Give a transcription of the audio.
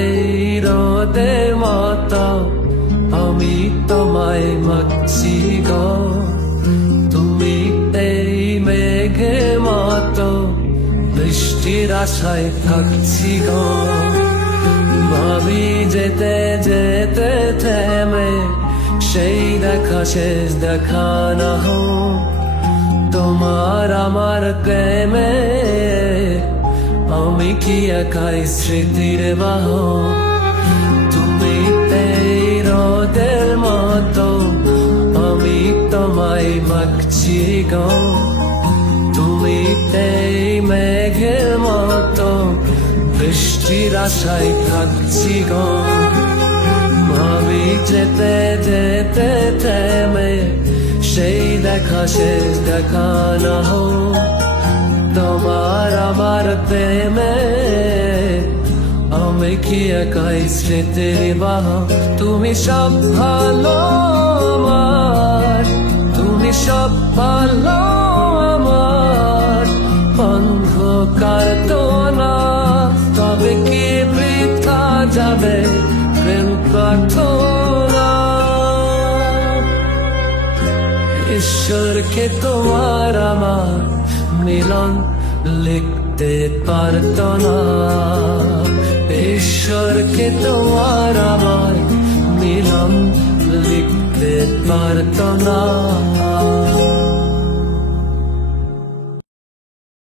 এই রোদের মতো আমি তোমায় মাগছি গো, তুমি এই মেঘের মতো বৃষ্টির আশায় থাকছি গো। ভাবি যেতে যেতে থেমে সেই দেখা শেষ দেখা না হোক, তোমার আমার প্রেমে আমি কি একাই স্মৃতির বাহক। তুমি এই রোদের মতো আমি তোমায় মাগছি গো, তুমি এই মেঘের মতো বৃষ্টির আশায় থাকছি গো। ভাবি যেতে যেতে থেমে সেই দেখা শেষ দেখা না হোক, তোমার আমার প্রেমে আমি কি একাই স্মৃতির বাহক। তুমি সব ভালো আমার, তুমি সব ভালো আমার, অন্ধকার তো না তবে কি বৃথা যাবে প্রেম প্রার্থনা। ঈশ্বরকে তোমার আমার মিলন লিখতে পারত না, ঈশ্বরকে তোমার আমার মিলন লিখতে পারত না।